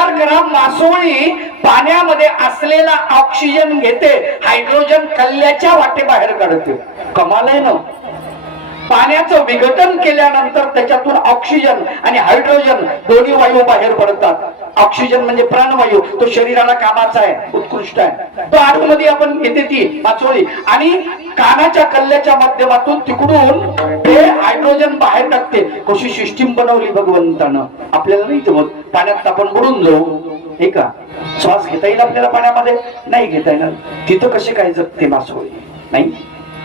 विचार करा, मासोळी पाण्यामध्ये असलेला ऑक्सिजन घेते, हायड्रोजन कल्ल्याच्या वाटे बाहेर काढते. कमाल आहे ना. पाण्याचं विघटन केल्यानंतर त्याच्यातून ऑक्सिजन आणि हायड्रोजन दोन्ही वायू बाहेर पडतात. ऑक्सिजन म्हणजे प्राणवायू, तो शरीराला कामाचा आहे, उत्कृष्ट आहे. तो आतमध्ये आपण घेते ती मासोळी आणि कानाच्या कल्ल्याच्या माध्यमातून तिकडून ते हायड्रोजन बाहेर टाकते. कशी सिस्टीम बनवली भगवंतानं. आपल्याला नाही जमत, पाण्यात आपण बुडून जाऊ. हे का श्वास घेता येईल आपल्याला पाण्यामध्ये? नाही घेता येणार. तिथं कशी काय जगते मासोळी? नाही.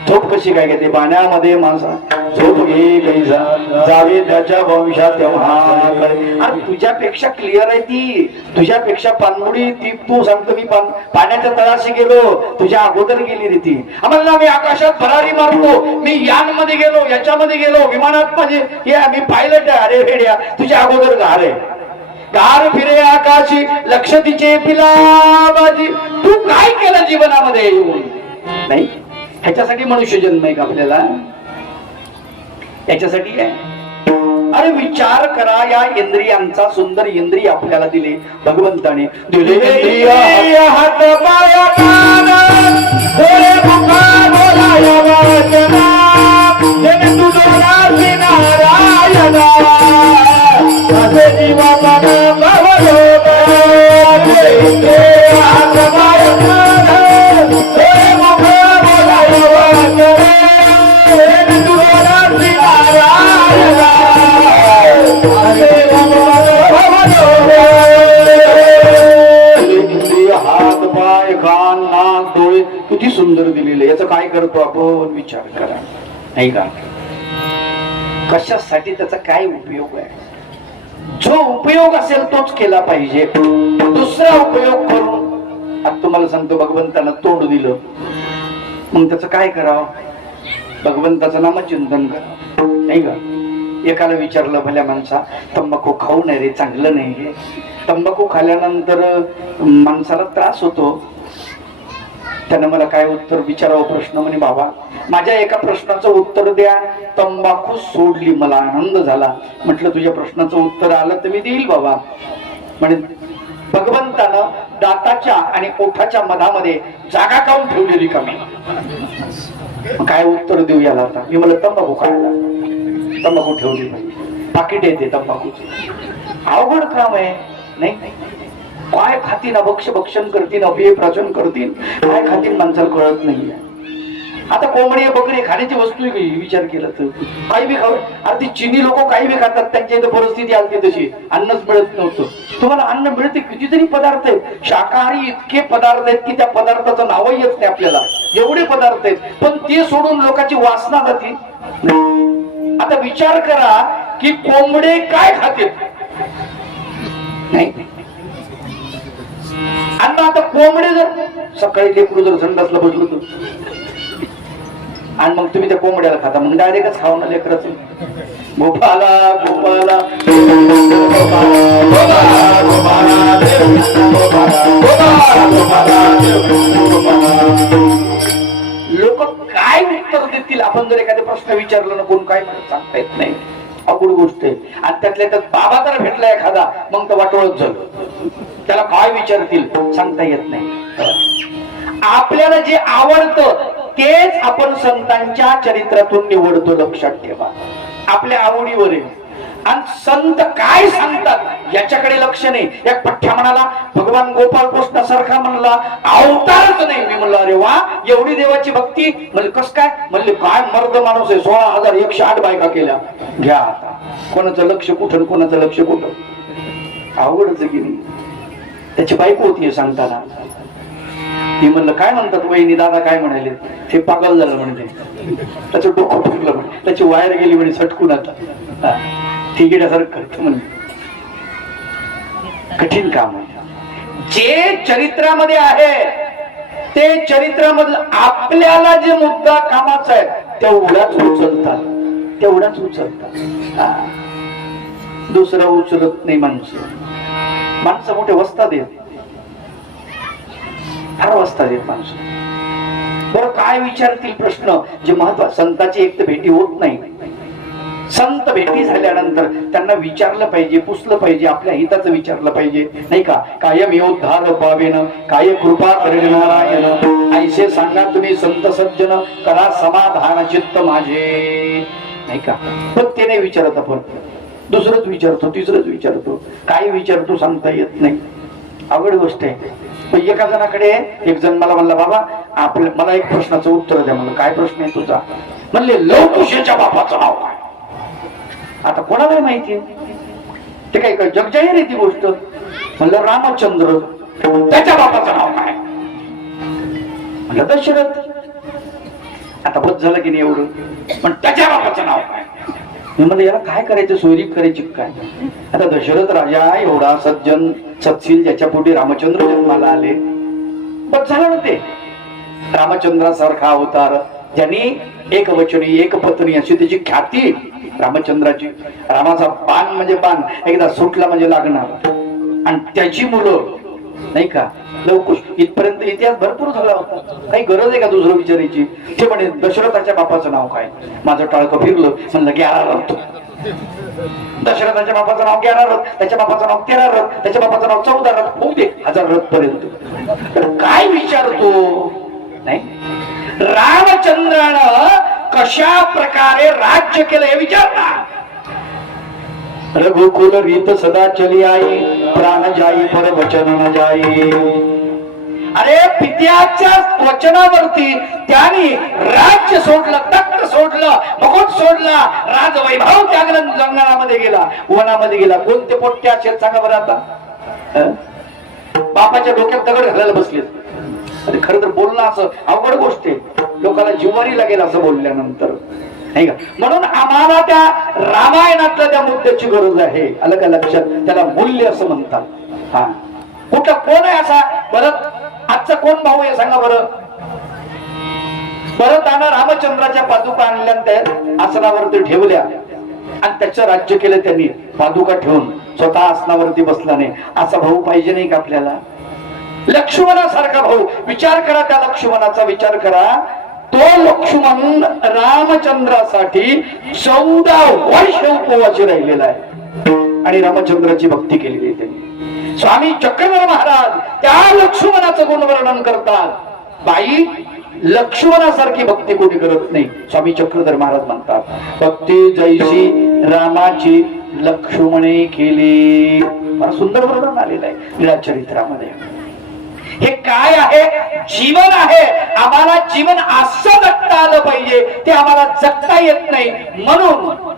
झोप कशी काय घेते पाण्यामध्ये? माणसा झोप घे कैसा जावे त्याच्या वंशात तेव्हा. अरे तुझ्यापेक्षा क्लिअर आहे ती, तुझ्यापेक्षा पाणबुडी ती. तू सांगतो मी पाण्याच्या तळाशी गेलो, तुझ्या अगोदर गेली रे ती. आम्हाला मी आकाशात भरारी मारतो, मी यान मध्ये गेलो, याच्यामध्ये गेलो, विमानात माझे मी पायलट आहे. अरे वेड्या, तुझ्या अगोदर गार आहे. गार फिरे आकाशी लक्ष तिचे पिलाबाजी. तू काय केलं जीवनामध्ये येऊन? नाही. ह्याच्यासाठी मनुष्य जन्म आहे का आपल्याला? याच्यासाठी आहे? अरे विचार करा, या इंद्रियांचा सुंदर इंद्रिय आपल्याला दिले भगवंताने. दिले हात पाय कान डोळे मुख बोलाया वाचना, जन तुझा नारायण माझे जीवा मन भवलो. हात पाय कान डोळे मुख हात पाय कान नाक डोळे किती सुंदर दिलेले. याचा काय करतो आपण? विचार करा. नाही का? कशासाठी त्याचा काय उपयोग आहे? जो उपयोग असेल तोच केला पाहिजे. दुसरा उपयोग करून आता तुम्हाला सांगतो, भगवंतानं तोंड दिलं, मग त्याचं काय करावं? भगवंताचं नामचिंतन करावं. नाही का? एकाला विचारलं, भल्या माणसा तंबाखू खाऊ नये रे, चांगलं नाही. तंबाखू खाल्ल्यानंतर माणसाला त्रास होतो. त्यानं मला काय उत्तर विचारावं? प्रश्न म्हणे, बाबा माझ्या एका प्रश्नाचं उत्तर द्या. तंबाखू सोडली, मला आनंद झाला. म्हटलं तुझ्या प्रश्नाचं उत्तर आलं तर मी देईल बाबा. म्हणे भगवंतानं दाताच्या आणि ओठाच्या मधामध्ये जागा काढून ठेवली रिकामी. काय उत्तर देऊ याला आता? मी मला तंबाखू खायला, तंबाखू ठेवली, पाकिट येते तंबाखूची. अवघड काम आहे. नाही काय खातीन? भक्षण करतील, अभिय प्राचन करतील, काय खातील माणसाला कळत नाही. आता कोंबडी बकरी खाण्याची वस्तू विचार केला तर काही बी खाऊ. अरे ती चिनी लोक काही बी खातात, त्यांच्या इथं परिस्थिती आली तशी. अन्नच मिळत नव्हतं. तुम्हाला अन्न मिळते, कितीतरी पदार्थ आहेत. शाकाहारी इतके पदार्थ आहेत की त्या पदार्थाचं नावही येत नाही आपल्याला, एवढे पदार्थ आहेत. पण ते सोडून लोकांची वासना जाती. आता विचार करा की कोंबडे काय खातील? नाही अन्न. आता कोंबडे जर सकाळी लेकरू जर संडासला बसलो तर आणि मग तुम्ही त्या कोंबड्याला खाता, मग डायरेक्टच खाऊ ना लेकरच. गोपाला गोपाला लोक काय उत्तर देतील? आपण जर एखादा प्रश्न विचारला ना, कोण काय म्हणत सांगता येत नाही. अवघड गोष्ट आहे. आणि त्यातल्या त्यात बाबा जर भेटला एखादा, मग तर वाटोळच झालं. त्याला काय विचारतील सांगता येत नाही. आपल्याला जे आवडतं तेच आपण संतांच्या चरित्रातून निवडतो. लक्षात ठेवा, आपल्या आवडीवर आहे. आणि संत काय सांगतात याच्याकडे लक्ष नाही. एक पठ्ठ्या म्हणाला, भगवान गोपाल कृष्णासारखा म्हणला अवतारच नाही. मी म्हणलं अरे वा, एवढी देवाची भक्ती. म्हणजे कस काय? म्हणले काय मर्द माणूस आहे, 16,108 बायका केल्या. घ्या आता, कोणाचं लक्ष कुठं, कोणाचं लक्ष कुठं. अवघडच की नाही. त्याची बायको होती सांगताना. ती म्हणलं काय म्हणतात वहिनी, दादा काय म्हणाले? ते पागल झालं म्हणजे, त्याचं डोकं फुटलं म्हणे, त्याची वायर गेली म्हणे सटकून. आता तिकीटासारखं म्हणे. कठीण काम आहे. जे चरित्रामध्ये आहे ते चरित्रामधलं आपल्याला जे मुद्दा कामाचा आहे तेवढाच उचलतात, तेवढाच उचलतात. दुसरं उचलत नाही माणसं मोठे वस्ताद आहेत, फार वस्ताद आहेत माणसं. बरं काय विचारतील प्रश्न जे महत्वाचे? संतांची एक तर भेटी होत नाही. संत भेटी झाल्यानंतर त्यांना विचारलं पाहिजे, पुसलं पाहिजे, आपल्या हिताचं विचारलं पाहिजे, नाही का? कायम योद्धार पावेन, काय कृपा करेल नारायण, ऐसे सांगा तुम्ही संत सज्जन, करा समाधान चित्त माझे, नाही का? पण ते नाही विचारत आपण, दुसरंच विचारतो, तिसरंच विचारतो, काय विचारतो सांगता येत नाही, अवघड गोष्ट आहे. पण एका जणाकडे एक जण मला म्हणला, बाबा मला एक प्रश्नाचं उत्तर द्या. म्हणलं काय प्रश्न आहे तुझा? म्हणले लवकुशेच्या बापाचं नाव काय? आता कोणाला माहितीये? ते काय काय जगजाहीर आहे ती गोष्ट. म्हणलं रामचंद्र. त्याच्या बापाचं नाव काय? म्हणलं दशरथ. आता बस झालं की नाही एवढं, पण त्याच्या बापाचं नाव काय? मी म्हणलं याला काय करायचं, सोयरीक करायची काय? आता दशरथ राजा एवढा सज्जन सत्शील, ज्याच्या पोटी रामचंद्र जन्माला आले, बस झालं ना ते. रामचंद्रासारखा अवतार, ज्यांनी एक वचनी एक पत्नी अशी त्याची ख्याती रामचंद्राची. रामाचा बाण म्हणजे बाण एकदा सुटला म्हणजे लागणार. आणि त्याची मुलं, नाही का, लवकुश. इथपर्यंत इतिहास भरपूर झाला होता, काही गरज आहे का दुसरं विचारायची? ते म्हणे दशरथाच्या बापाचं नाव काय? माझं टाळकं फिरलं, म्हणलं 11 रथ. दशरथाच्या बापाचं नाव 11 रथ, त्याच्या बापाचं नाव 13 रथ, त्याच्या बापाचं नाव 14 रथ, होऊ दे 1000 रथ पर्यंत. काय विचारतो? नाही, रामचंद्रानं कशा प्रकारे राज्य केलं हे विचारणार. रघुकुल रीत सदा चली आई, प्राण जाई पर वचन न जाई. अरे पित्याच्या वचनावरती त्यांनी राज्य सोडलं, तख्त सोडलं, मुकुट सोडला, राजवैभव त्यागलं, जंगलामध्ये गेला, वनामध्ये गेला. कोणते पोट्टे असेल सांगा बरं आता? बापाच्या डोक्यात दगड घालायला बसले. अरे खरं तर बोलणं असं अवघड गोष्ट आहे, लोकांना जिव्हारी लागेल असं बोलल्यानंतर, नाही का? म्हणून आम्हाला त्या रामायणातल्या त्या मुद्द्याची गरज आहे. आलं का लक्षात? त्याला मूल्य असं म्हणतात. हा, कुठं कोण आहे असा? परत आजचा कोण भाऊ आहे सांगा बरं? परत रामचंद्राच्या पादुका आणल्या, त्या आसनावरती ठेवल्या आणि त्याचं राज्य केलं त्यांनी. पादुका ठेवून स्वतः आसनावरती बसला नाही. असा भाऊ पाहिजे नाही का आपल्याला? लक्ष्मणासारखा भाऊ. विचार करा, त्या लक्ष्मणाचा विचार करा. तो लक्ष्मण रामचंद्रासाठी 14 वर्ष उपवासी राहिलेला आहे आणि रामचंद्राची भक्ती केलेली आहे त्यांनी. स्वामी चक्रधर महाराज त्या लक्ष्मणाचं गुणवर्णन करतात. बाई, लक्ष्मणासारखी भक्ती कोणी करत नाही. स्वामी चक्रधर महाराज म्हणतात, भक्ती जैसी रामाची लक्ष्मणे केली. फार सुंदर वर्णन आलेलं आहे लीळा चरित्रामध्ये. हे काय आहे? जीवन आहे. आम्हाला जीवन असं जगता आलं पाहिजे, ते आम्हाला जगता येत नाही. म्हणून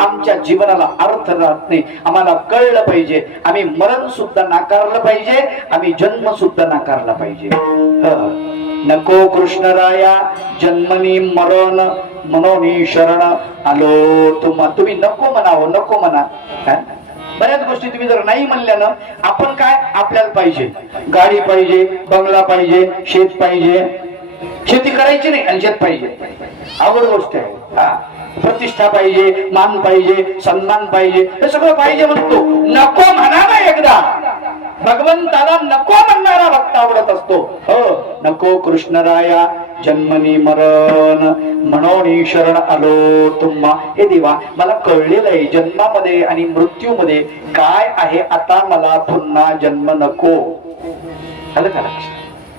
आमच्या जीवनाला अर्थ राहत नाही. आम्हाला कळलं पाहिजे, आम्ही मरण सुद्धा नाकारलं पाहिजे, आम्ही जन्म सुद्धा नाकारला पाहिजे. नको कृष्णराया जन्मनी मरण, मनोनी शरण आलो तुम्ही नको म्हणावं, नको म्हणा. बऱ्याच गोष्टी तुम्ही जर नाही म्हणल्या ना, आपण काय आपल्याला पाहिजे? गाडी पाहिजे, बंगला पाहिजे, शेत पाहिजे. शेती करायची नाही आणि शेत पाहिजे, आवड गोष्ट आहे. हा, प्रतिष्ठा पाहिजे, मान पाहिजे, सन्मान पाहिजे, हे सगळं पाहिजे म्हणतो. नको म्हणा ना एकदा. भगवंताला नको म्हणणारा भक्त आवडत असतो. हो, नको कृष्णराया जन्मनी मरण, म्हणून शरण आलो तुम्हा. हे देवा, मला कळलेलं आहे जन्मामध्ये आणि मृत्यूमध्ये काय आहे. आता मला पुन्हा जन्म नको. आलं का लक्षात?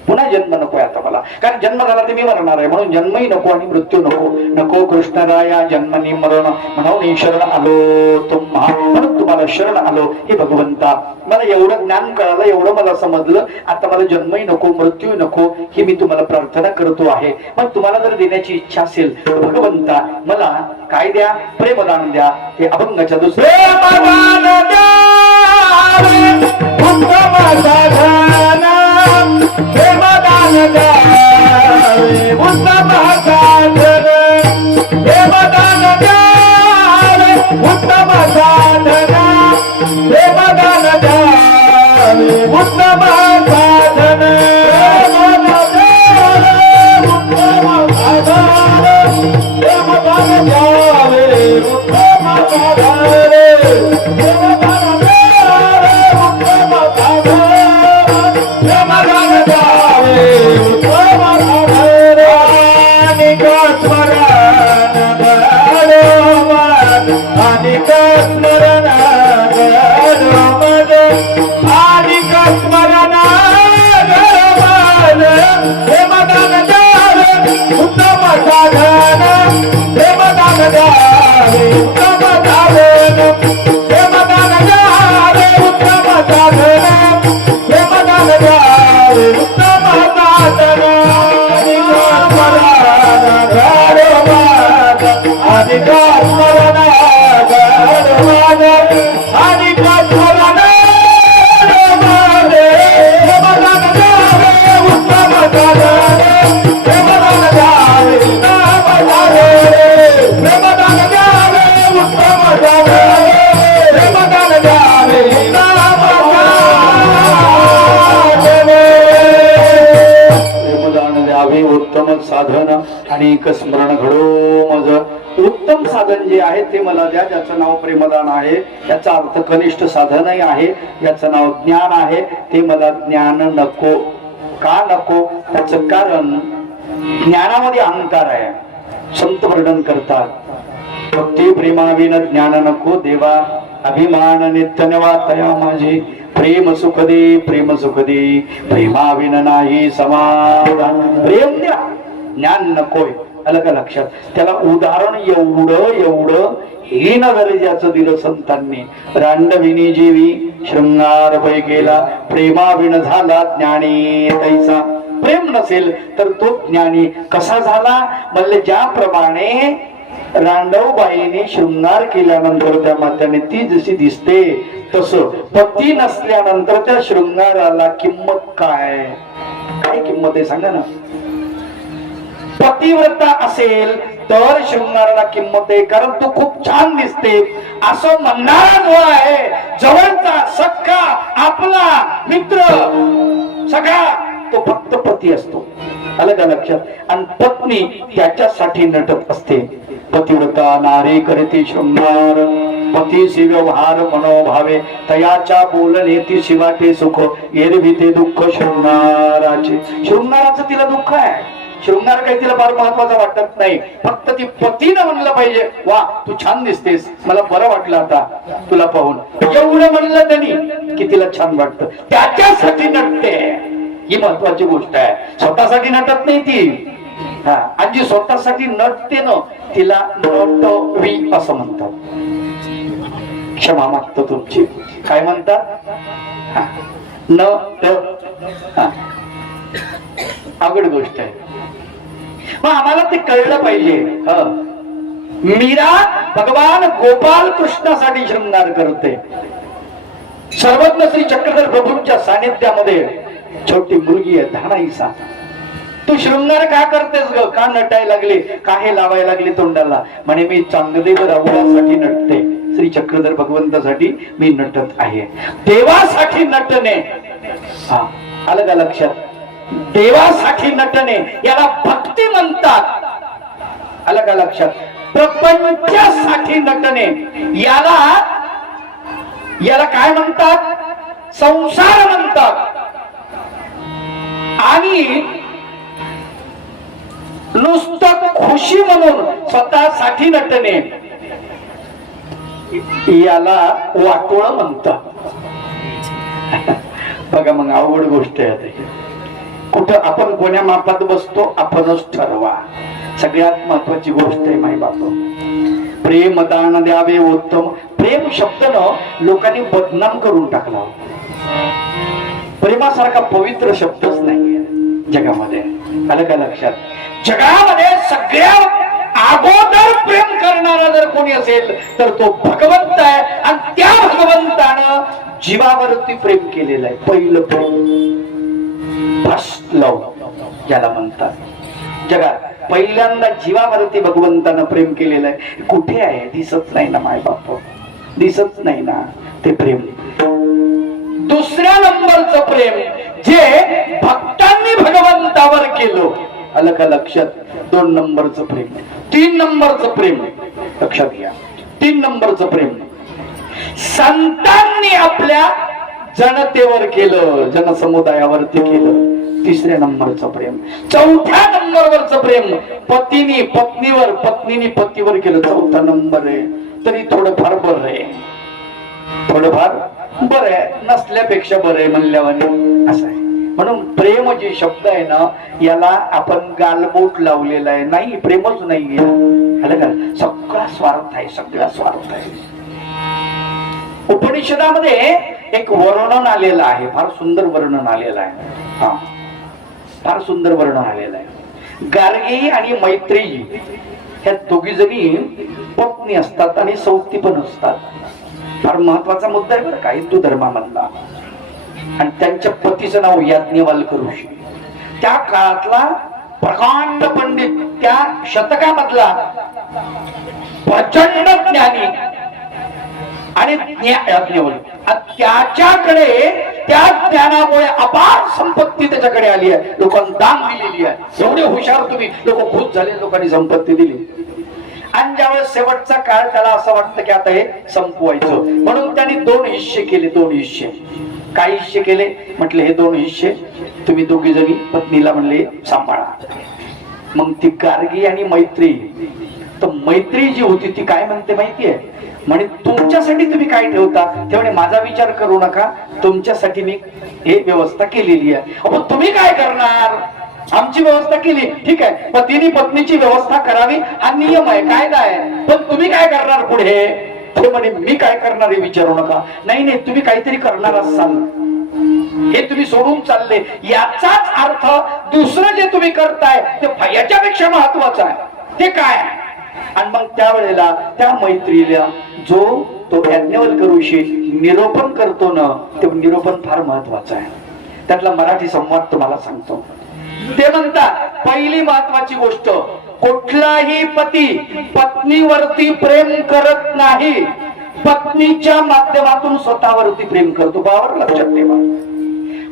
पुन्हा जन्म नको आहे आता मला, कारण जन्म झाला ते मी मरणार आहे, म्हणून जन्मही नको आणि मृत्यू नको. नको कृष्णराया जन्मनी मरण, म्हणून शरण आलो तुम्हा. म्हणून तुम्हाला शरण आलो. हे भगवंता, मला एवढं ज्ञान कळालं, एवढं मला समजलं. आता मला जन्मही नको, मृत्यू नको. ही मी तुम्हाला प्रार्थना करतो आहे. पण तुम्हाला जर देण्याची इच्छा असेल तर भगवंता मला काय द्या? प्रेमदान द्या. ते अभंगाच्या दुसऱ्या देवदान द्यावे उत्तम साधन, देवदान द्यावे उत्तम साधन, देवदान द्यावे उत्तम साधन, उत्तम साधन, देवदान द्यावे उत्तम साधन, देवदान द्यावे उत्तम साधन. उत्तम आणि स्मरण प्रेमदान द्यावे उत्तम साधन प्रेमदान द्यावे उत्तम साधन प्रेमदान द्यावे उत्तम साधन प्रेमदान द्यावे उत्तम साधन आणि स्मरण आणि स्मरण उत्तम साधन आणि स्मरण घडो मज उत्तम साधन जे आहे ते मला द्या, ज्याचं नाव प्रेमदान आहे, याचा अर्थ कनिष्ठ साधनही आहे, याचं नाव ज्ञान आहे, ते मला ज्ञान नको. का नको? त्याचं कारण ज्ञानामध्ये अहंकार आहे. संत वर्णन करतात भक्ती प्रेमाविन ज्ञान नको देवा, अभिमान नित्य नवा तया माझी, प्रेम सुख दे प्रेम सुख दे, प्रेमाविन नाही समाधान. प्रेम द्या, ज्ञान नकोय. आलं का लक्षात? त्याला उदाहरण एवढं हीन दर्जाचं दिलं संतांनी. रांडविनी जीवी शृंगार भय केला, प्रेमाविन झाला ज्ञानी तैसा. प्रेम नसेल तर तो ज्ञानी कसा झाला? म्हणले ज्याप्रमाणे रांडवबाईने शृंगार केल्यानंतर त्या मात्याने ती जशी दिसते, तसं पती नसल्यानंतर त्या शृंगाराला किंमत काय? काय किंमत आहे सांगा ना. पतिव्रता असेल तर शृंगाराला किंमत आहे, कारण तो खूप छान दिसते असं म्हणणारा जो आहे, जवळचा सख्खा आपला मित्र सगळा, तो फक्त पती असतो. आलं का लक्षात? आणि पत्नी त्याच्यासाठी नटत असते. पतिव्रता नारी करते शृंगार, पतीशी व्यवहार मनोभावे, तयाच्या बोलणे ती शिवाटे सुख, एरवी ते दुःख शृंगाराचे. शृंगाराचं तिला दुःख आहे. शृंगार काही तिला फार महत्वाचा वाटत नाही. फक्त ती पतीनं म्हणलं पाहिजे, वा तू छान दिसतेस, मला बरं वाटलं आता तुला पाहून. एवढं म्हणलं त्यांनी की तिला छान वाटतं, त्याच्यासाठी नटते. ही महत्वाची गोष्ट आहे. स्वतःसाठी नटत नाही ती. हा, आणि जी स्वतःसाठी नटते ना, तिला नटवी असं म्हणतात. क्षमा मागतो तुमची. काय म्हणतात? नट. अवघड गोष्ट आहे. मग आम्हाला ते कळलं पाहिजे. मीरा भगवान गोपाल कृष्णासाठी शृंगार करते. सर्वज्ञ श्री चक्रधर प्रभूंच्या सानिध्यामध्ये छोटी मुलगी आहे धानाईसा. तू शृंगार का करतेस ग? का नटायला लागले? का हे लावायला लागले तोंडाला? म्हणे मी चांगदेव राहुलासाठी नटते, श्री चक्रधर भगवंतासाठी मी नटत आहे. देवासाठी नटणे. हा, आलं का लक्षात? देवासाठी नटणे याला भक्ती म्हणतात. आलं का लक्षात? प्रपंचासाठी नटणे याला काय म्हणतात? संसार म्हणतात. आणि नुसतं खुशी म्हणून स्वतःसाठी नटणे याला वाटोळ म्हणतात. बघा मग अवघड गोष्ट आहे. कुठं आपण कोण्या मापात बसतो आपणच ठरवा. सगळ्यात महत्वाची गोष्ट आहे माई बाप. प्रेम दान द्यावे उत्तम. प्रेम शब्दनं लोकांनी बदनाम करून टाकला. प्रेमासारखा पवित्र शब्दच नाहीये जगामध्ये. आलं का लक्षात? जगामध्ये सगळ्या अगोदर प्रेम करणारा जर कोणी असेल तर तो भगवंत आहे. आणि त्या भगवंतानं जीवावरती प्रेम केलेलं आहे. पहिलं प्रेम फर्स्ट लव्ह ज्याला म्हणतात. जगात पहिल्यांदा जीवावरती भगवंतानं प्रेम केलेलं आहे. कुठे आहे? दिसत नाही ना माय बाप, दिसत नाही ना ते प्रेम. दुसऱ्या नंबरचं प्रेम जे भक्तांनी भगवंतावर केलं. आलं का लक्षात? 2 नंबरचं प्रेम. 3 नंबरचं प्रेम लक्षात घ्या. 3 नंबरचं प्रेम संतांनी आपल्या जनतेवर केलं, जनसमुदायावरती केलं. 3ऱ्या नंबरचं प्रेम. 4थ्या नंबरवरचं प्रेम पतीनी पत्नीवर, पत्नीने पतीवर केलं. 4था नंबर आहे. तरी थोडंफार बरं आहे, थोडंफार बरं आहे, नसल्यापेक्षा बरं आहे म्हणल्यावाने असं आहे. म्हणून प्रेम जे शब्द आहे ना, याला आपण गालबोट लावलेला आहे. नाही, प्रेमच नाही आहे, सगळा स्वार्थ आहे, सगळा स्वार्थ आहे. उपनिषदामध्ये एक वर्णन आलेलं आहे, फार सुंदर वर्णन आलेलं आहे. हा, फार सुंदर वर्णन आलेलं आहे. गार्गी आणि मैत्रेयी ह्या दोघी जणी पत्नी असतात आणि सौती पण असतात. फार महत्वाचा मुद्दा आहे बरं का हिंदू धर्मामधला. आणि त्यांच्या पतीचं नाव याज्ञवल्क्य ऋषी. त्या काळातला प्रकांड पंडित, त्या शतकामधला प्रचंड ज्ञानी आणि याज्ञवल्क्य. त्याच्याकडे त्या ज्ञानामुळे अपार संपत्ती त्याच्याकडे आली आहे, लोकांना दान दिलेली आहे. एवढे हुशार तुम्ही लोक खुश झाले, लोकांनी संपत्ती दिली. आणि ज्यावेळेस शेवटचा काळ त्याला असं वाटतं की आता हे संपवायचं, म्हणून त्यांनी 2 हिस्से केले. 2 हिस्से. काय हिस्से केले म्हटले, हे 2 हिस्से तुम्ही दोघी जणी पत्नीला म्हणले सांभाळा. मग ती गार्गी आणि मैत्री, तर मैत्री जी होती ती काय म्हणते माहितीये, म्हणे तुमच्यासाठी तुम्ही काय ठेवता ते म्हणे माझा विचार करू नका, तुमच्यासाठी मी हे व्यवस्था केलेली आहे. पण तुम्ही काय करणार, आमची व्यवस्था केली ठीक आहे, पतीने पत्नीची व्यवस्था करावी हा नियम आहे, कायदा आहे, पण तुम्ही काय करणार पुढे. ते म्हणे मी काय करणार हे विचारू नका. नाही नाही, तुम्ही काहीतरी करणार असाल, हे तुम्ही सोडून चालले, याचाच अर्थ दुसरं जे तुम्ही करताय ते याच्यापेक्षा महत्वाचं आहे. ते काय. आणि मग त्यावेळेला त्या मैत्रीला जो तो याज्ञवल्क्य ऋषी निरोपण करतो ना, ते निरोपण फार महत्वाचं आहे. त्यातला मराठी संवाद तुम्हाला सांगतो. ते म्हणतात, पहिली महत्वाची गोष्ट, कुठलाही पती पत्नीवरती प्रेम करत नाही, पत्नीच्या माध्यमातून स्वतःवरती प्रेम करतो. बावर लक्षात ठेवा.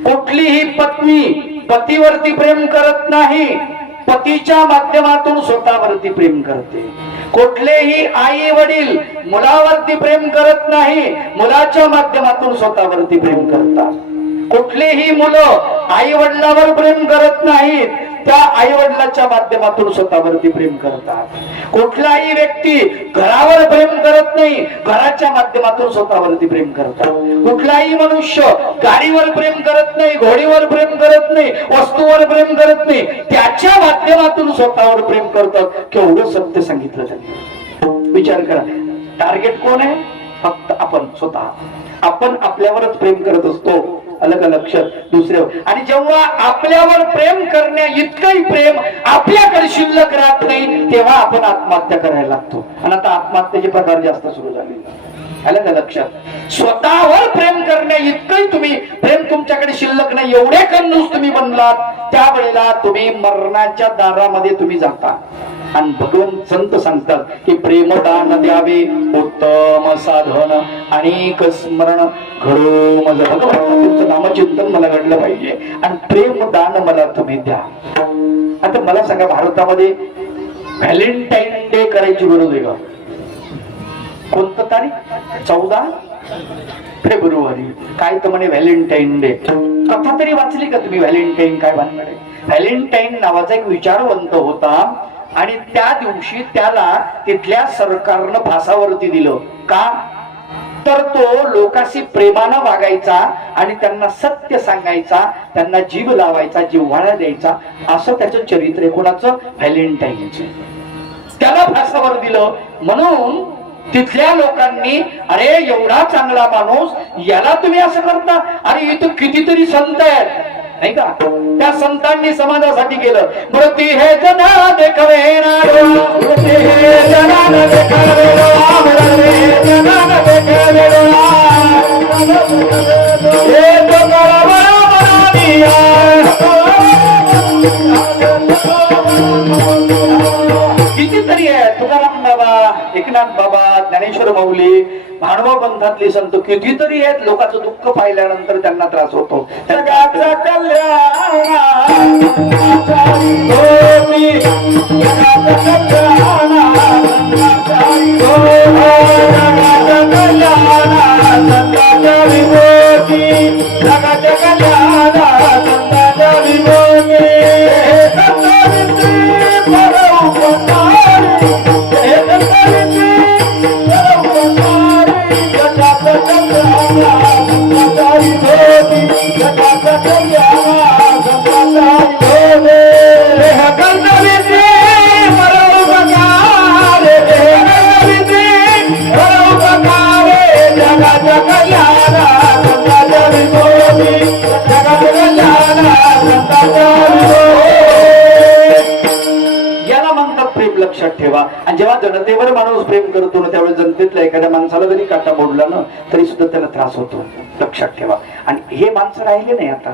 कुठलीही पत्नी पतीवरती प्रेम करत नाही, पतीच्या माध्यमातून स्वतःवरती प्रेम करते. कुठलेही आई वडील मुलावरती प्रेम करत नाही, मुलाच्या माध्यमातून स्वतःवरती प्रेम करतात. कुठलीही मुलं आई वडिलांवर प्रेम करत नाहीत, त्या आई वडिलांच्या माध्यमातून स्वतःवरती प्रेम करतात. कुठलाही व्यक्ती घरावर प्रेम करत नाही, घराच्या माध्यमातून स्वतःवरती प्रेम करतात. कुठलाही मनुष्य गाडीवर प्रेम करत नाही, घोडीवर प्रेम करत नाही, वस्तूवर प्रेम करत नाही, त्याच्या माध्यमातून स्वतःवर प्रेम करतात. केवढं सत्य सांगितलं त्यांनी. विचार करा, टार्गेट कोण आहे, फक्त आपण स्वतः. आपण आपल्यावरच प्रेम करत असतो, अलग लक्षात दुसऱ्यावर. आणि जेव्हा आपल्यावर प्रेम करण्या इतकंही प्रेम आपल्याकडे शिल्लक राहत नाही, तेव्हा आपण आत्महत्या करायला लागतो. आणि आता आत्महत्येचे प्रकार जास्त सुरू झाले, अलग लक्षात. स्वतःवर प्रेम करण्या इतकंही तुम्ही प्रेम तुमच्याकडे शिल्लक नाही, एवढे कंजूस तुम्ही बनलात, त्यावेळेला तुम्ही मरणाच्या दारामध्ये तुम्ही जाता. आणि भगवंत संत सांगतात की प्रेमदान द्यावे उत्तम साधन, अनेक स्मरण घडो मज. भगवंत तुमचं नामचिंतन मला घडलं पाहिजे आणि प्रेमदान मला तुम्ही द्या. आता मला सांगा, भारतामध्ये व्हॅलेंटाईन डे करायची गरज आहे का. कोणतं तारीख, 14 फेब्रुवारी. काय तर म्हणे व्हॅलेंटाईन डे. कथा तरी वाचली का तुम्ही, व्हॅलेंटाईन काय भानगड आहे. व्हॅलेंटाईन नावाचा एक विचारवंत होता आणि त्या दिवशी त्याला तिथल्या सरकारनं फासावरती दिलं. का तर तो लोकांशी प्रेमानं वागायचा आणि त्यांना सत्य सांगायचा, त्यांना जीव लावायचा, जिव्हाळा द्यायचा, असं त्याचं चरित्र आहे. कोणाचं, व्हॅलेंटाईनचं. त्याला फासावर दिलं. म्हणून तिथल्या लोकांनी, अरे एवढा चांगला माणूस, याला तुम्ही असं करता, अरे इथं कितीतरी संत आहेत नाही का, त्या संतांनी समाजासाठी केलं. मृती हे जना देखवे ना, मृती हे जना देखवे ना, मृती हे जना देखवे ना, हे तो बरोबर बरोबिया. कितीतरी आहे, तुकाराम बाबा, एकनाथ बाबा, ज्ञानेश्वर माऊली, भांडवा पंथातले संत कितीतरी आहेत. लोकांचं दुःख पाहिल्यानंतर त्यांना त्रास होतो. जगाचा कल्याण आणि जेव्हा जनतेवर माणूस प्रेम करतो ना त्यावेळेस जनतेतल्या एखाद्या माणसाला जरी काटा मोडला ना तरी सुद्धा त्याला त्रास होतो, लक्षात ठेवा. आणि हे माणसं राहिले नाही आता.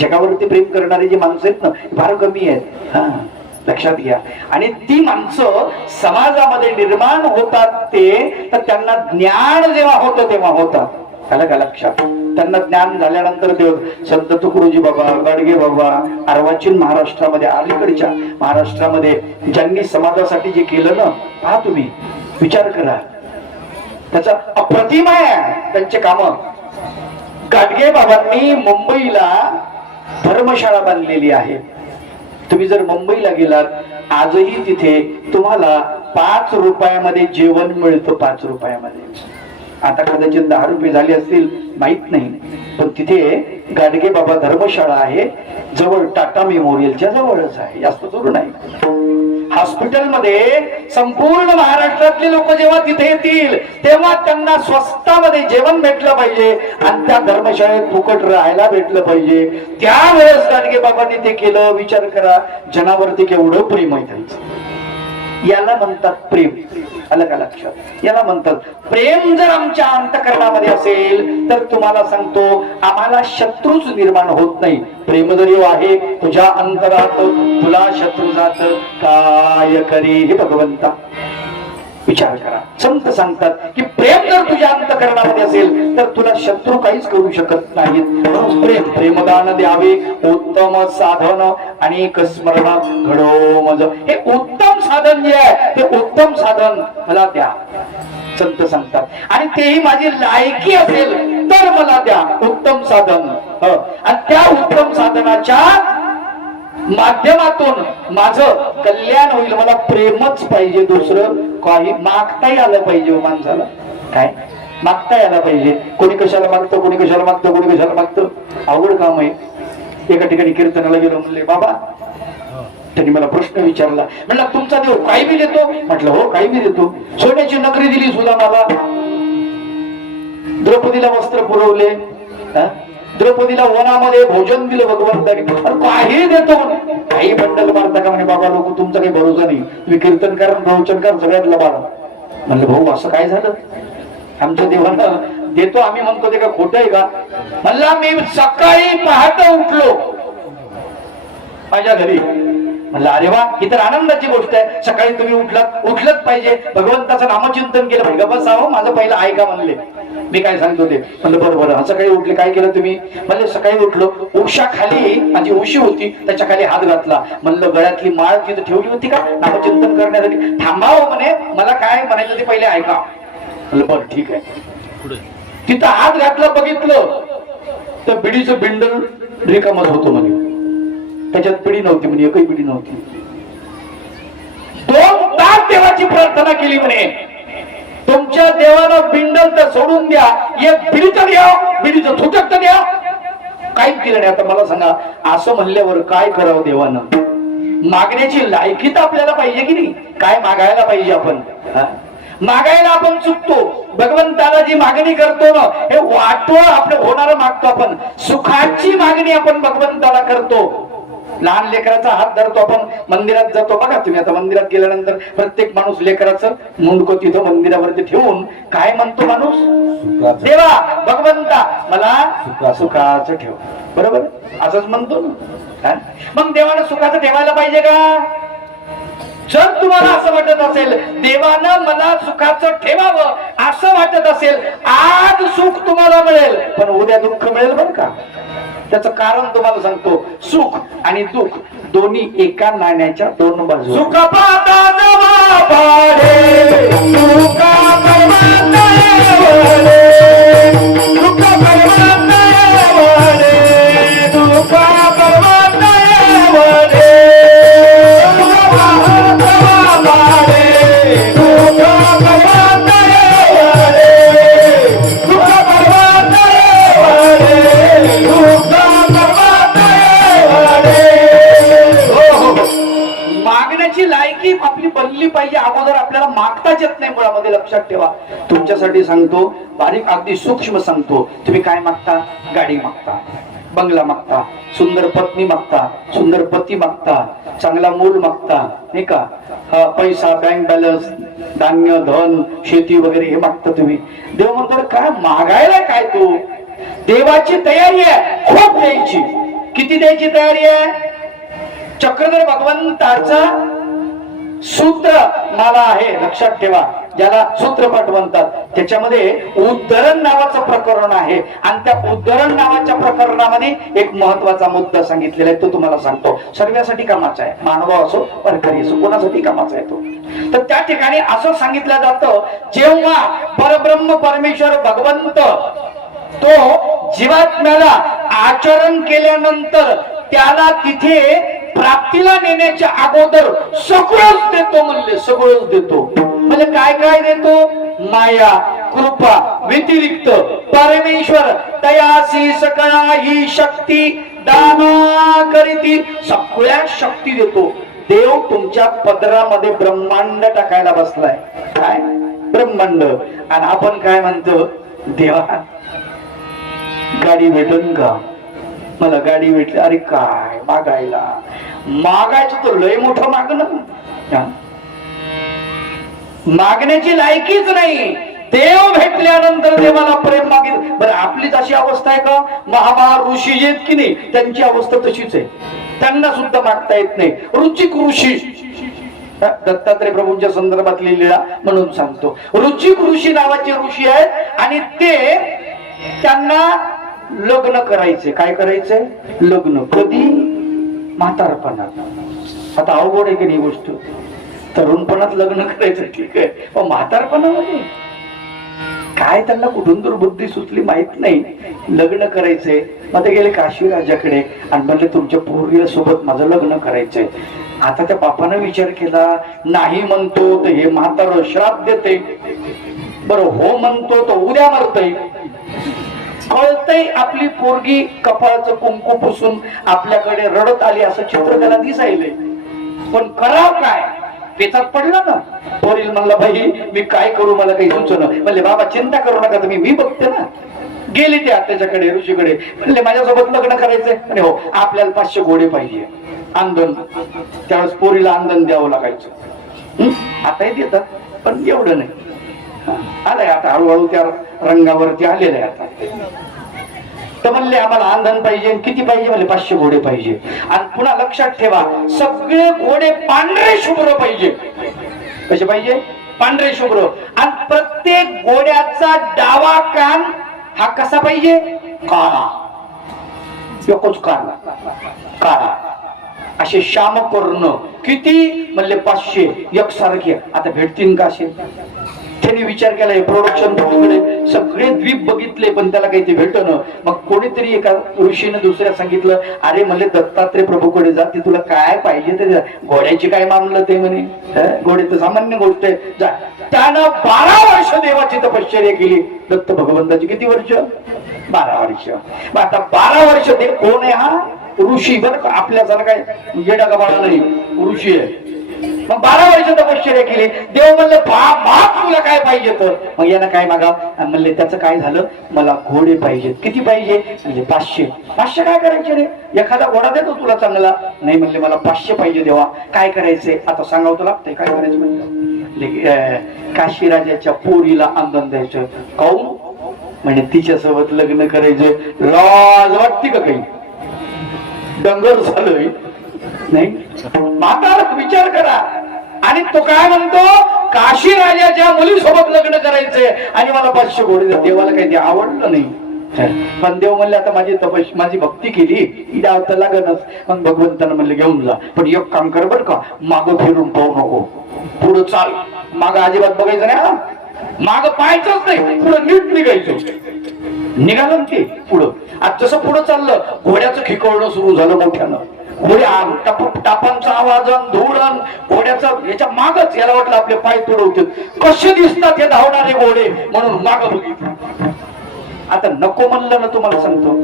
जगावरती प्रेम करणारी जी माणसं आहेत ना फार कमी आहेत. हा, लक्षात घ्या. आणि ती माणसं समाजामध्ये निर्माण होतात ते तर त्यांना ज्ञान जेव्हा होतं तेव्हा होतात. आलं का लक्षात? त्यांना ज्ञान झाल्यानंतर ते संत तुकडोजी बाबा, गाडगे बाबा, अर्वाचीन महाराष्ट्रामध्ये, अलीकडच्या महाराष्ट्रामध्ये ज्यांनी समाजासाठी जे केलं ना, पहा तुम्ही, विचार करा, त्याचा अप्रतिम आहे त्यांचे काम. गाडगे बाबांनी मुंबईला धर्मशाळा बांधलेली आहे. तुम्ही जर मुंबईला गेलात आजही तिथे तुम्हाला 5 रुपयामध्ये जेवण मिळतं. 5 रुपयामध्ये. आता कदाचित 10 रुपये झाले असतील, माहित नाही. पण तिथे गाडगे बाबा धर्मशाळा आहे, जवळ टाटा मेमोरियलच्या जवळच आहे, जास्त दूर नाही. हॉस्पिटलमध्ये संपूर्ण महाराष्ट्रातले लोक जेव्हा तिथे येतील तेव्हा त्यांना स्वस्तामध्ये जेवण भेटलं पाहिजे आणि त्या धर्मशाळेत फुकट राहायला भेटलं पाहिजे. त्यावेळेस गाडगे बाबांनी ते केलं. विचार करा, जनावरती केवढं प्रेम आहे त्यांचं. याला म्हणतात प्रेम. आलं का लक्षात? याला म्हणतात प्रेम. जर आमच्या अंतःकरणामध्ये असेल तर तुम्हाला सांगतो आम्हाला शत्रूच निर्माण होत नाही. प्रेम जरी आहे तुझ्या अंतरात तुला शत्रू जात काय करी. हे भगवंता विचार करा. संत सांगतात की प्रेम जर तुझ्या अंतःकरणामध्ये असेल तर तुला शत्रू काहीच करू शकत नाहीत. प्रेम, प्रेमदान द्यावे उत्तम साधन आणि स्मरण घडो मज. हे उत्तम साधन जे आहे ते उत्तम साधन मला द्या, संत सांगतात. आणि तेही माझी लायकी असेल तर मला द्या उत्तम साधन. आणि त्या उत्तम साधनाच्या माध्यमातून माझं कल्याण होईल. मला प्रेमच पाहिजे, दुसरं काही मागताही आलं पाहिजे. माणसाला काय मागता यायला पाहिजे. कोणी कशाला मागतं, कोणी कशाला मागतं, कोणी कशाला मागतं. अवघड काम आहे. एका ठिकाणी कीर्तनाला गेलो, म्हणले बाबा, त्यांनी मला प्रश्न विचारला. म्हणलं तुमचा देव काही बी देतो? म्हटलं हो काही बी देतो. सोन्याची नगरी दिली सुद्धा मला, द्रौपदीला वस्त्र पुरवले, द्रौपदीला वनामध्ये भोजन दिलं भगवंताने, काही देतो. काही बंडल मारता का? म्हणे बाबा लोक तुमचा काही भरोसा नाही, तुम्ही कीर्तनकार प्रवचनकार सगळ्यातला बाळा. म्हणलं भाऊ असं काय झालं? आमच्या देवानं देतो आम्ही म्हणतो ते का खोटं आहे का? म्हणला मी सकाळी पहाटे उठलो माझ्या घरी. म्हणलं अरे वा, ही तर आनंदाची गोष्ट आहे. सकाळी तुम्ही उठलंच पाहिजे, भगवंताचं नामचिंतन केलं पाहिजे. बसावं माझं पहिलं ऐका म्हणले. मी काय सांगतो ते. म्हणलं बरं बरं. सकाळी उठले, काय केलं तुम्ही? म्हणजे सकाळी उठलो, उशा खाली माझी उशी होती त्याच्या खाली हात घातला. म्हणलं गळ्यातली माळ तिथं ठेवली होती का नामचिंतन करण्यासाठी? थांबावं म्हणे, मला काय म्हणायचं ते पहिले ऐका. म्हणलं बरं ठीक आहे. तिथं हात घातला, बघितलं तर बिडीचं बिंडल रिकामच होतो म्हणे. त्याच्यात पिढी नव्हती म्हणे, एकही पिढी नव्हती. 2 तास देवाची प्रार्थना केली म्हणे. तुमच्या देवानं बिंडल तर सोडून द्या, एक बिडी तर द्या, बिडीचं थुटक तर द्या. काहीच केलं नाही. आता मला सांगा, असं म्हणल्यावर काय करावं देवानं? मागण्याची लायकी तर आपल्याला पाहिजे की नाही? काय मागायला पाहिजे आपण? मागायला आपण चुकतो. भगवंताला जी मागणी करतो ना, हे वाटोळ आपलं होणारं मागतो आपण. सुखाची मागणी आपण भगवंताला करतो. लहान लेकराचा हात धरतो आपण, मंदिरात जातो. बघा तुम्ही, आता मंदिरात गेल्यानंतर प्रत्येक माणूस लेकराचं मुंडको तिथं मंदिरावरती ठेवून काय म्हणतो माणूस? देवा भगवंता मला सुखाचं ठेव. बरोबर असंच म्हणतो ना. मग देवानं सुखाचं ठेवायला पाहिजे का? जर तुम्हाला असं वाटत असेल देवानं मला सुखाचं ठेवावं असं वाटत असेल, आज सुख तुम्हाला मिळेल पण उद्या दुःख मिळेल बरं का. त्याचं कारण तुम्हाला सांगतो. सुख आणि दुःख दोन्ही एका नाण्याच्या 2 बाजू. सुख पाता नवा पाडे, दुःख परमात्मा वडे, दुःख परमात्मा वडे, दुःख परमात्मा वडे, सुख पाता पाडे, दुःख परमात्मा वडे, दुःख परमात्मा वडे, दुःख मागण्याची लायकी आपली बनली पाहिजे. अगोदर आपल्याला मागताच येत नाही मुळामध्ये, लक्षात ठेवा. तुमच्यासाठी सांगतो, बारीक अगदी सूक्ष्म सांगतो. तुम्ही काय मागता? गाडी मागता. बंगला मागता, सुंदर पत्नी मागता, सुंदर पती मागता, चांगला मूल मागता, नाही का, पैसा, बँक बॅलन्स, धान्य, धन, शेती वगैरे हे मागता तुम्ही. देव म्हणतो काय मागायला काय तू? देवाची तयारी आहे खूप द्यायची. किती द्यायची तयारी आहे? चक्रधर भगवंताचा सूत्र मला आहे, लक्षात ठेवा, ज्याला सूत्रपाठ म्हणतात. त्याच्यामध्ये उद्धरण नावाचं प्रकरण आहे आणि त्या उद्धरण नावाच्या प्रकरणामध्ये एक महत्वाचा मुद्दा सांगितलेला आहे, तो तुम्हाला सांगतो. सर्वांसाठी कामाचा आहे, मानव असो परकरी असो, कोणासाठी कामाचा आहे तो. तर त्या ठिकाणी असं सांगितलं जातं, जेव्हा परब्रह्म परमेश्वर भगवंत तो जीवात्म्याला आचरण केल्यानंतर त्याला तिथे प्राप्तीला नेण्याच्या अगोदर सगळंच देतो म्हणले, सगळंच देतो. म्हणजे काय काय देतो? माया, कृपा व्यतिरिक्त परमेश्वर तयासी सकळा ही शक्ती दाना करीती, सगळ्या शक्ती देतो. देव तुमच्या पदरामध्ये ब्रह्मांड टाकायला बसलाय. काय ब्रह्मांड? आणि आपण काय म्हणतो? देवा गाडी भेटून का? मला गाडी भेटली. अरे काय मागायला? मागायचं तर लय मोठं मागणं, मागण्याची लायकीच नाही. देव भेटल्यानंतर देवाला प्रेम मागित. बरं आपलीच अशी अवस्था आहे का? महाभार ऋषी जे की नाही, त्यांची अवस्था तशीच आहे, त्यांना सुद्धा मागता येत नाही. रुचिक ऋषी, दत्तात्रय प्रभूंच्या संदर्भात लिहिलेला म्हणून सांगतो. रुचिक ऋषी नावाचे ऋषी आहेत आणि ते त्यांना लग्न करायचे. काय करायचंय? लग्न. कधी? म्हातारपणात. आता अवघड आहे की नाही गोष्ट? तरुणपणात लग्न करायचं ठीक आहे, पण म्हातारपणामध्ये काय त्यांना कुठून दुर्बुद्धी सुचली माहित नाही, लग्न करायचंय. मग ते गेले काशी राजाकडे आणि म्हणले तुमच्या पोरीला सोबत माझं लग्न करायचंय. आता त्या बापानं विचार केला, नाही म्हणतो तर हे म्हातार श्राप देते, बरं हो म्हणतो तर उद्या मरतय. कळतय आपली पोरगी कपाळाचं कुंकू पुसून आपल्याकडे रडत आली असं चित्र त्याला दिसायलंय, पण कराव काय? पेचात पडला ना. पोरील म्हणला बाई मी काय करू, मला काही सुचना. म्हणले बाबा चिंता करू नका तुम्ही, मी बघते ना. गेले ते त्याच्याकडे ऋषीकडे, म्हणले माझ्यासोबत लग्न करायचंय. आणि हो आपल्याला 500 घोडे पाहिजे, आंदोलन. त्यावेळेस पोरीला आंदोलन द्यावं लागायचं. आताही देतात पण एवढं नाही. आलाय आता हळूहळू त्या रंगावरती आलेलं आहे आता. तर म्हणले आम्हाला आंधन पाहिजे. किती पाहिजे? म्हणले 500 घोडे पाहिजे. आणि पुन्हा लक्षात ठेवा, सगळे घोडे पांढरे शुभ्र पाहिजे. कसे पाहिजे? पांढरे शुभ्र. आणि प्रत्येक घोड्याचा डावा कान हा कसा पाहिजे? काळा. एकच काळा काळा. असे श्यामकर्ण. किती? म्हणले 500 एकसारखे. आता भेटतील का असे? त्यांनी विचार केला, हे प्रोडक्शन कडे सगळे द्वीप बघितले पण त्याला काही ते भेटणं. मग कोणीतरी एका ऋषीने दुसऱ्या सांगितलं, अरे म्हणले दत्तात्रय प्रभूकडे जा, ते तुला काय पाहिजे ते. घोड्याची काय मामलं ते म्हणे, घोडे तर सामान्य गोष्ट आहे, जा. त्यानं 12 वर्ष देवाची तपश्चर्या केली. दत्त भगवंताची किती वर्ष? 12 वर्ष. मग आता 12 वर्ष ते कोण आहे? हा ऋषी. बरं का, आपल्यासारखा काय येडा गबाळा नाही, ऋषी आहे. मग 12 वर्ष तपश्चर्या केली. देव म्हणले माग तुला काय पाहिजे? तर मग यानं काय मागा? म्हणले त्याचं काय झालं? मला घोडे पाहिजेत. किती पाहिजे? म्हणजे 500. 500 काय करायचे रे? एखादा घोडा देतो तुला चांगला. नाही म्हणले मला 500 पाहिजे देवा. काय करायचंय? आता सांगावं तर लागतंय. काय करायचं म्हणलं? काशी राजाच्या पोरीला आंदोलन द्यायचं. काऊन? म्हणजे तिच्यासोबत लग्न करायचं. लाज वाटते का काही? डंगर झालंय नाही? म्हातारा विचार करा. आणि तो काय म्हणतो? काशी राजाच्या मुलीसोबत लग्न करायचंय आणि मला 500 घोडे द्या. देवाला काही ते आवडलं नाही. पण देव म्हणले आता माझी भक्ती केली, द्यावं तर लागणच. मग भगवंतानं म्हणले घेऊन जा, पण एक काम कर बर का, मागं फिरून पाहू नको, पुढं चाल. मागं अजिबात बघायचं नाही, मागं पाहायचंच नाही, पुढं नीट निघायचं. निघालं ते पुढं. आज जसं पुढं चाललं घोड्याचं खिकवणं सुरू झालं मोठ्यानं. घोड्या टापांचा आवाज, धूळण, घोड्याचा याच्या मागच. याला वाटलं आपले पाय तुडवतील, कसे दिसतात हे धावणारे घोडे, म्हणून माग बघितलं. आता नको म्हणलं ना, तुम्हाला सांगतो